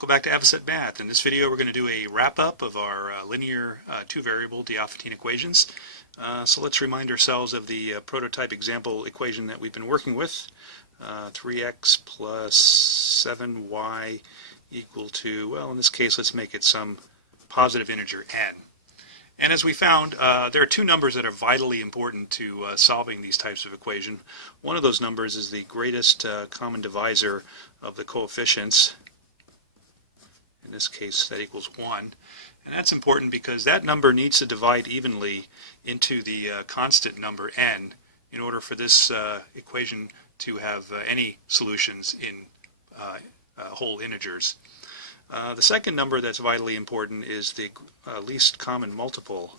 Welcome back to Avocet Math. In this video we're going to do a wrap-up of our linear two-variable Diophantine equations. So let's remind ourselves of the prototype example equation that we've been working with. 3x plus 7y equal to, well, in this case let's make it some positive integer n. And as we found, there are two numbers that are vitally important to solving these types of equation. One of those numbers is the greatest common divisor of the coefficients. In this case that equals 1, and that's important because that number needs to divide evenly into the constant number n in order for this equation to have any solutions in whole integers. The second number that's vitally important is the least common multiple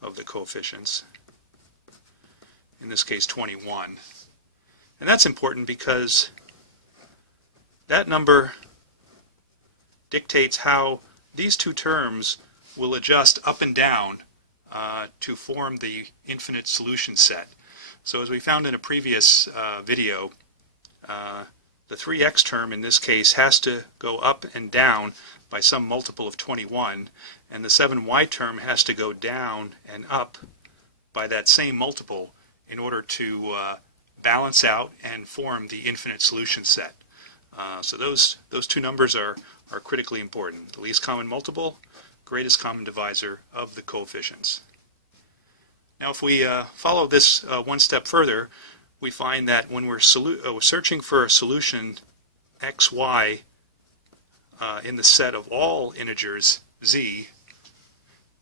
of the coefficients, in this case 21, and that's important because that number dictates how these two terms will adjust up and down to form the infinite solution set. So as we found in a previous video, the 3x term in this case has to go up and down by some multiple of 21, and the 7y term has to go down and up by that same multiple in order to balance out and form the infinite solution set. So those two numbers are critically important. The least common multiple, greatest common divisor of the coefficients. Now if we follow this one step further, we find that when we're searching for a solution xy in the set of all integers z,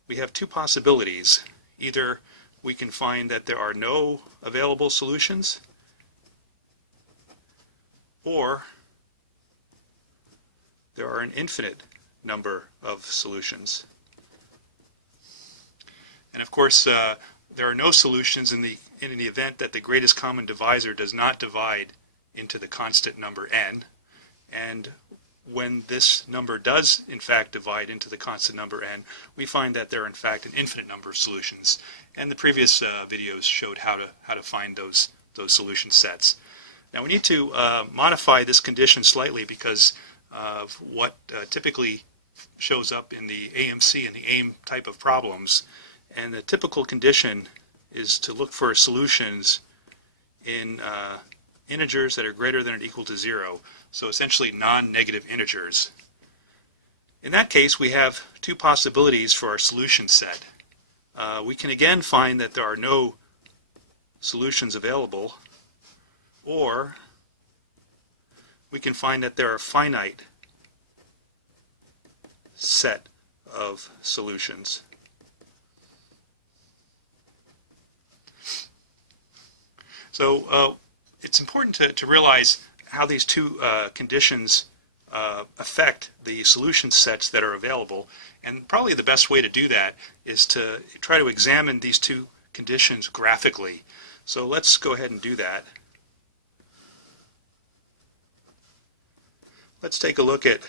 we have two possibilities. Either we can find that there are no available solutions, or there are an infinite number of solutions. And of course, there are no solutions in the event that the greatest common divisor does not divide into the constant number n. And when this number does in fact divide into the constant number n, we find that there are in fact an infinite number of solutions. And the previous videos showed how to find those solution sets. Now we need to modify this condition slightly because of what typically shows up in the AMC and the AIM type of problems. And the typical condition is to look for solutions in integers that are greater than or equal to 0, so essentially non-negative integers. In that case, we have two possibilities for our solution set. We can again find that there are no solutions available, or we can find that there are a finite set of solutions. So it's important to realize how these two conditions affect the solution sets that are available, and probably the best way to do that is to try to examine these two conditions graphically. So let's go ahead and do that. Let's take a look at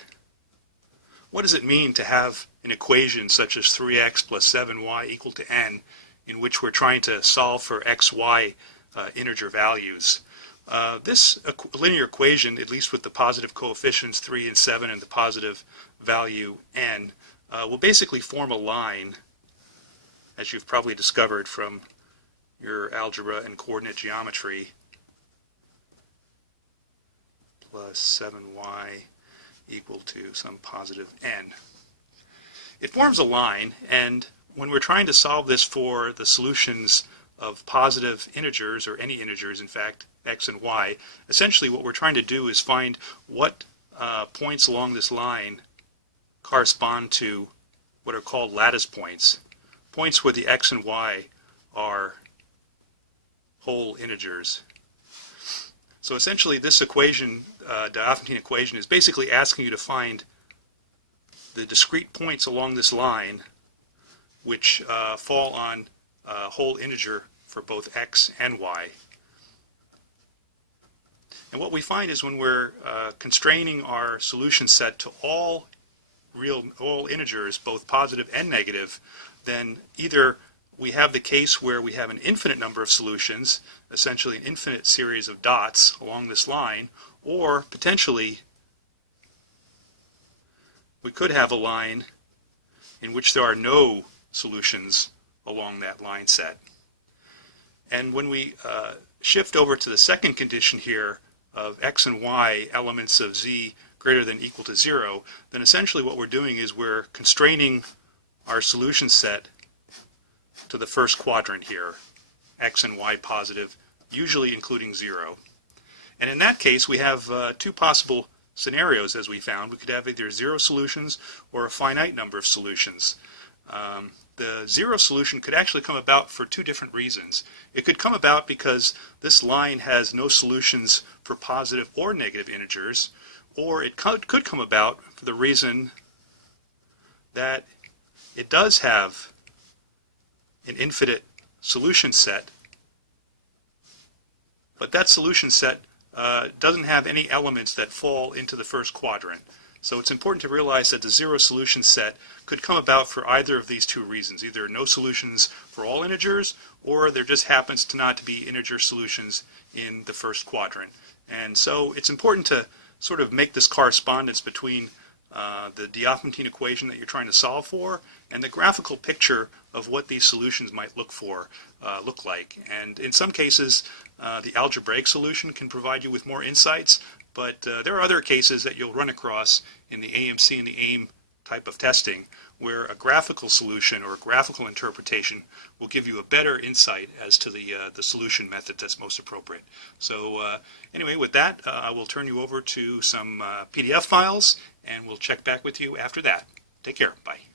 what does it mean to have an equation such as 3x plus 7y equal to n, in which we're trying to solve for xy integer values. This linear equation, at least with the positive coefficients 3 and 7 and the positive value n, will basically form a line, as you've probably discovered from your algebra and coordinate geometry, plus 7y equal to some positive n. It forms a line, and when we're trying to solve this for the solutions of positive integers, or any integers in fact, x and y, essentially what we're trying to do is find what points along this line correspond to what are called lattice points, points where the x and y are whole integers. So essentially this equation, Diophantine equation, is basically asking you to find the discrete points along this line which fall on whole integer for both x and y. And what we find is when we're constraining our solution set to all integers, both positive and negative, then either we have the case where we have an infinite number of solutions, essentially an infinite series of dots along this line, or potentially we could have a line in which there are no solutions along that line set. And when we shift over to the second condition here of x and y elements of z greater than or equal to 0, then essentially what we're doing is we're constraining our solution set to the first quadrant here, x and y positive, usually including 0. And in that case, we have two possible scenarios, as we found. We could have either 0 solutions or a finite number of solutions. The 0 solution could actually come about for two different reasons. It could come about because this line has no solutions for positive or negative integers, or it could come about for the reason that it does have an infinite solution set, but that solution set doesn't have any elements that fall into the first quadrant. So it's important to realize that the 0 solution set could come about for either of these two reasons, either no solutions for all integers, or there just happens to not to be integer solutions in the first quadrant. And so it's important to sort of make this correspondence between the Diophantine equation that you're trying to solve for and the graphical picture of what these solutions might look like. And in some cases, the algebraic solution can provide you with more insights, but there are other cases that you'll run across in the AMC and the AIM type of testing where a graphical solution or a graphical interpretation will give you a better insight as to the solution method that's most appropriate. So anyway, with that, I will turn you over to some PDF files, and we'll check back with you after that. Take care. Bye.